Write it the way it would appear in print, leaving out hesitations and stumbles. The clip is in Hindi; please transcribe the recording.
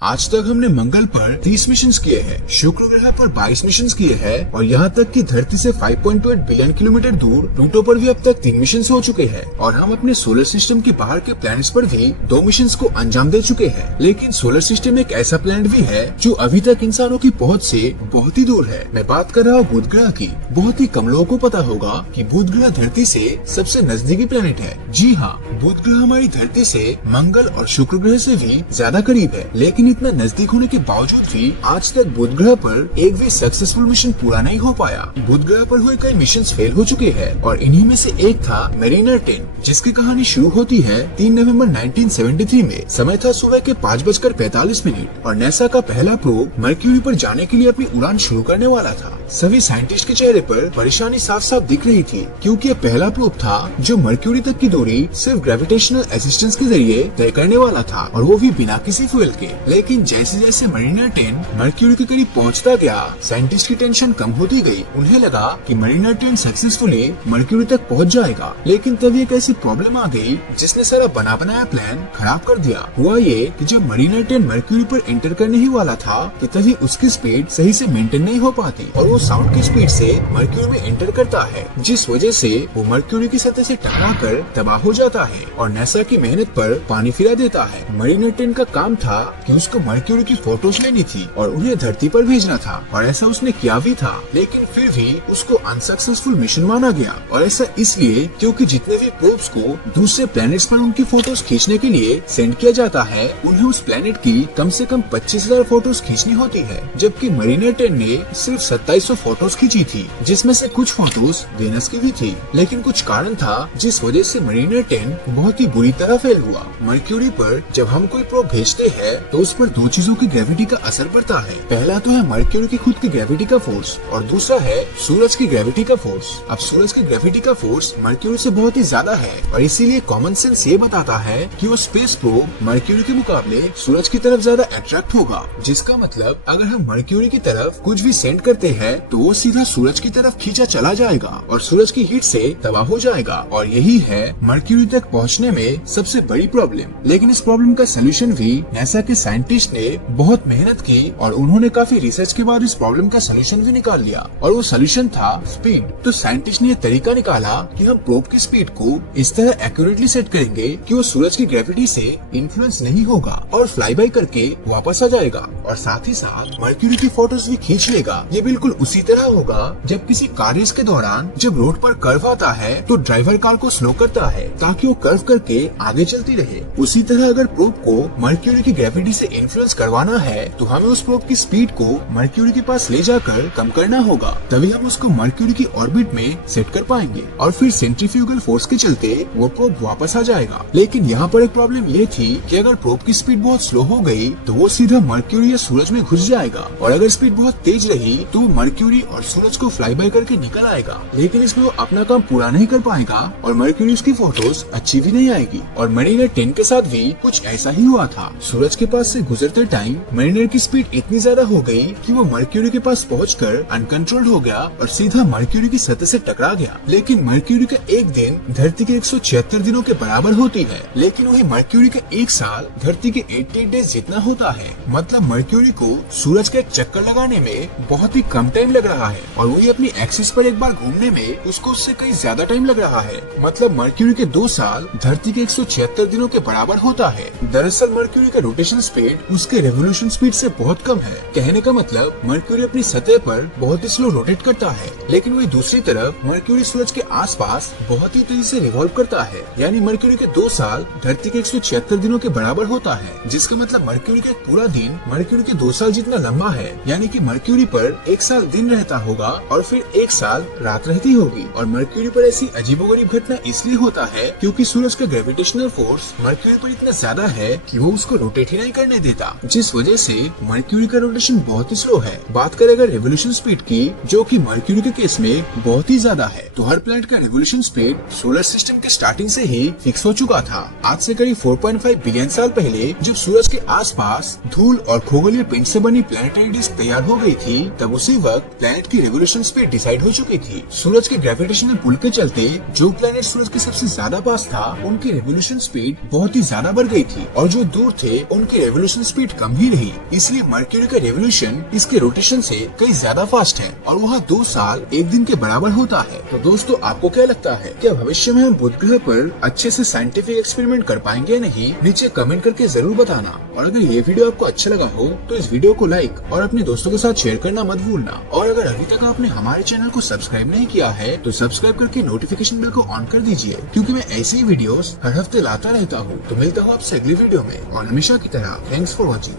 आज तक हमने मंगल पर 30 मिशन किए हैं, शुक्र ग्रह पर 22 मिशन किए हैं और यहाँ तक कि धरती से 5.8 बिलियन किलोमीटर दूर प्लूटो पर भी अब तक 3 मिशन हो चुके हैं और हम अपने सोलर सिस्टम के बाहर के प्लैनेट्स पर भी 2 मिशन को अंजाम दे चुके हैं। लेकिन सोलर सिस्टम एक ऐसा प्लैनेट भी है जो अभी तक इंसानों की पहुँच से बहुत ही दूर है। मैं बात कर रहा हूँ बुध ग्रह की। बहुत ही कम लोगों को पता होगा कि बुध ग्रह धरती से सबसे नजदीकी प्लैनेट है। जी हाँ, बुध ग्रह हमारी धरती से मंगल और शुक्र ग्रह से भी ज्यादा करीब है। लेकिन इतना नजदीक होने के बावजूद भी आज तक बुध ग्रह पर एक भी सक्सेसफुल मिशन पूरा नहीं हो पाया। बुध ग्रह पर हुए कई मिशन फेल हो चुके हैं और इन्हीं में से एक था मैरिनर 10, जिसकी कहानी शुरू होती है 3 नवंबर 1973 में। समय था सुबह के 5:45 और नासा का पहला प्रोब मरक्यूरी पर जाने के लिए अपनी उड़ान शुरू करने वाला था। सभी साइंटिस्ट के चेहरे पर परेशानी साफ साफ दिख रही थी, क्योंकि यह पहला प्रोब था जो मरक्यूरी तक की दूरी सिर्फ ग्रेविटेशनल असिस्टेंस के जरिए तय करने वाला था, और वो भी बिना किसी फ्यूल के। लेकिन जैसे जैसे मैरिनर 10 मरक्यूरी के करीब पहुंचता गया, साइंटिस्ट की टेंशन कम होती गई। उन्हें लगा कि मैरिनर 10 सक्सेसफुली मरक्यूरी तक पहुंच जाएगा। लेकिन तभी एक ऐसी प्रॉब्लम आ गई जिसने सारा बना बनाया प्लान खराब कर दिया। हुआ ये कि जब मैरिनर 10 मरक्यूरी पर एंटर करने ही वाला था कि तभी उसकी स्पीड सही से मेंटेन नहीं हो पाती और वो साउंड की स्पीड से मरक्यूरी में एंटर करता है, जिस वजह से वो मरक्यूरी की सतह से टकराकर तबाह हो जाता है और नासा की मेहनत पर पानी फिरा देता है। मैरिनर 10 का काम था कि उसको मरक्यूरी की फोटोज लेनी थी और उन्हें धरती पर भेजना था, और ऐसा उसने किया भी था। लेकिन फिर भी उसको अनसक्सेसफुल मिशन माना गया, और ऐसा इसलिए क्योंकि जितने भी प्रोब्स को दूसरे प्लैनेट्स पर उनकी फोटोज खींचने के लिए सेंड किया जाता है, उन्हें उस प्लैनेट की कम से कम 25,000 फोटोज खींचनी होती है, जबकि मैरिनर 10 ने सिर्फ 2700 फोटोज खींची थी, जिसमें से कुछ फोटोज वेनस की भी थी। लेकिन कुछ कारण था जिस वजह से मैरिनर 10 बहुत ही बुरी तरह फेल हुआ। मरक्यूरी पर जब हम कोई प्रोब भेजते हैं तो उस पर 2 चीजों की ग्रेविटी का असर पड़ता है। पहला तो है मरक्यूरी की खुद की ग्रेविटी का फोर्स और दूसरा है सूरज की ग्रेविटी का फोर्स। अब सूरज की ग्रेविटी का फोर्स मरक्यूरी से बहुत ही ज्यादा है और इसीलिए कॉमन सेंस ये बताता है कि वो स्पेस प्रोब मरक्यूरी के मुकाबले सूरज की तरफ ज्यादा अट्रैक्ट होगा, जिसका मतलब अगर हम मरक्यूरी की तरफ कुछ भी सेंड करते हैं तो वो सीधा सूरज की तरफ खींचा चला जाएगा और सूरज की हीट से तबाह हो जाएगा। और यही है मरक्यूरी तक पहुँचने में सबसे बड़ी प्रॉब्लम। लेकिन इस प्रॉब्लम का सोल्यूशन भी नासा के साइंटिस्ट ने बहुत मेहनत की और उन्होंने काफी रिसर्च के बाद इस प्रॉब्लम का सोल्यूशन भी निकाल लिया, और वो सोल्यूशन था स्पीड। तो साइंटिस्ट ने ये तरीका निकाला कि हम प्रोब की स्पीड को इस तरह एक्यूरेटली सेट करेंगे कि वो सूरज की ग्रेविटी से इन्फ्लुएंस नहीं होगा और फ्लाई बाय करके वापस आ जाएगा, और साथ ही साथ मरक्यूरी की फोटोज भी खींच लेगा। ये बिल्कुल उसी तरह होगा जब किसी कार रेस के दौरान जब रोड पर कर्व आता है तो ड्राइवर कार को स्लो करता है ताकि वो कर्व करके आगे चलती रहे। उसी तरह अगर प्रोब को मरक्यूरी की ग्रेविटी से इन्फ्लुएंस करवाना है तो हमें उस प्रोब की स्पीड को मरक्यूरी के पास ले जाकर कम करना होगा, तभी हम उसको मरक्यूरी की ऑर्बिट में सेट कर पाएंगे और फिर सेंट्रीफ्यूगल फोर्स के चलते वो प्रोब वापस आ जाएगा। लेकिन यहाँ पर एक प्रॉब्लम ये थी कि अगर प्रोब की स्पीड बहुत स्लो हो गई तो वो सीधा मरक्यूरी या सूरज में घुस जाएगा, और अगर स्पीड बहुत तेज रही तो वो मरक्यूरी और सूरज को फ्लाई बाय करके निकल आएगा। लेकिन इसमें वो अपना काम पूरा नहीं कर पाएगा और मरक्यूरी की फोटोज अच्छी भी नहीं आएगी। और मैरिनर 10 के साथ भी कुछ ऐसा ही हुआ था। सूरज के पास से गुजरते टाइम मैरिनर की स्पीड इतनी ज्यादा हो गई कि वो मरक्यूरी के पास पहुंचकर अनकंट्रोल्ड हो गया और सीधा मरक्यूरी की सतह से टकरा गया। लेकिन मरक्यूरी का एक दिन धरती के 176 दिनों के बराबर होती है, लेकिन वही मरक्यूरी का एक साल धरती के 88 डेज जितना होता है। मतलब मरक्यूरी को सूरज का एक चक्कर लगाने में बहुत ही कम टाइम लग रहा है, और वही अपनी एक्सिस पर एक बार घूमने में उसको उससे कहीं ज्यादा टाइम लग रहा है। मतलब मरक्यूरी के 2 साल धरती के 176 दिनों के बराबर होता है। दरअसल मरक्यूरी का रोटेशन स्पीड उसके रेवोल्यूशन स्पीड से बहुत कम है। कहने का मतलब मरक्यूरी अपनी सतह पर बहुत ही स्लो रोटेट करता है, लेकिन वही दूसरी तरफ मरक्यूरी सूरज के आसपास बहुत ही तेजी से रिवॉल्व करता है। यानी मरक्यूरी के 2 साल धरती के 176 दिनों के बराबर होता है, जिसका मतलब मरक्यूरी का पूरा दिन मरक्यूरी के 2 साल जितना लंबा है। यानी कि मरक्यूरी पर 1 साल दिन रहता होगा और फिर 1 साल रात रहती होगी। और मरक्यूरी पर ऐसी अजीबोगरीब घटना इसलिए होता है क्योंकि सूरज का ग्रेविटेशनल फोर्स मरक्यूरी पर इतना ज्यादा है कि वो उसको रोटेट ही नहीं करने देता, जिस वजह से मरक्यूरी का रोटेशन बहुत ही स्लो है। बात करें अगर रेवोल्यूशन स्पीड की, जो कि मरक्यूरी के केस में बहुत ही ज्यादा है, तो हर प्लैनेट का रेवोल्यूशन स्पीड सोलर सिस्टम के स्टार्टिंग से ही फिक्स हो चुका था। आज से करीब 4.5 बिलियन साल पहले जब सूरज के आसपास धूल और खगोलीय पिंड से बनी प्लैनेटरी डिस्क तैयार हो गई थी, तब उसी वक्त प्लैनेट की रेवोल्यूशन स्पीड डिसाइड हो चुकी थी। सूरज के ग्रेविटेशनल पुल के चलते जो प्लैनेट सूरज के सबसे ज्यादा पास था, उनकी रेवोल्यूशन स्पीड बहुत ही ज्यादा बढ़ गई थी, और जो दूर थे उनकी रेवोल्यूशन रोटेशन स्पीड कम ही रही, इसलिए मर्क्यूरी का रेवोल्यूशन इसके रोटेशन से कई ज्यादा फास्ट है और वहाँ 2 साल 1 दिन के बराबर होता है। तो दोस्तों, आपको क्या लगता है, क्या भविष्य में हम बुध ग्रह पर अच्छे से साइंटिफिक एक्सपेरिमेंट कर पाएंगे या नहीं? नीचे कमेंट करके जरूर बताना। और अगर ये वीडियो आपको अच्छा लगा हो तो इस वीडियो को लाइक और अपने दोस्तों के साथ शेयर करना मत भूलना। और अगर अभी तक आपने हमारे चैनल को सब्सक्राइब नहीं किया है तो सब्सक्राइब करके नोटिफिकेशन बेल को ऑन कर दीजिए, क्योंकि मैं ऐसे ही वीडियोस हर हफ्ते लाता रहता हूँ। तो मिलता हूँ आपसे अगली वीडियो में, और हमेशा की तरह थैंक्स फॉर वॉचिंग।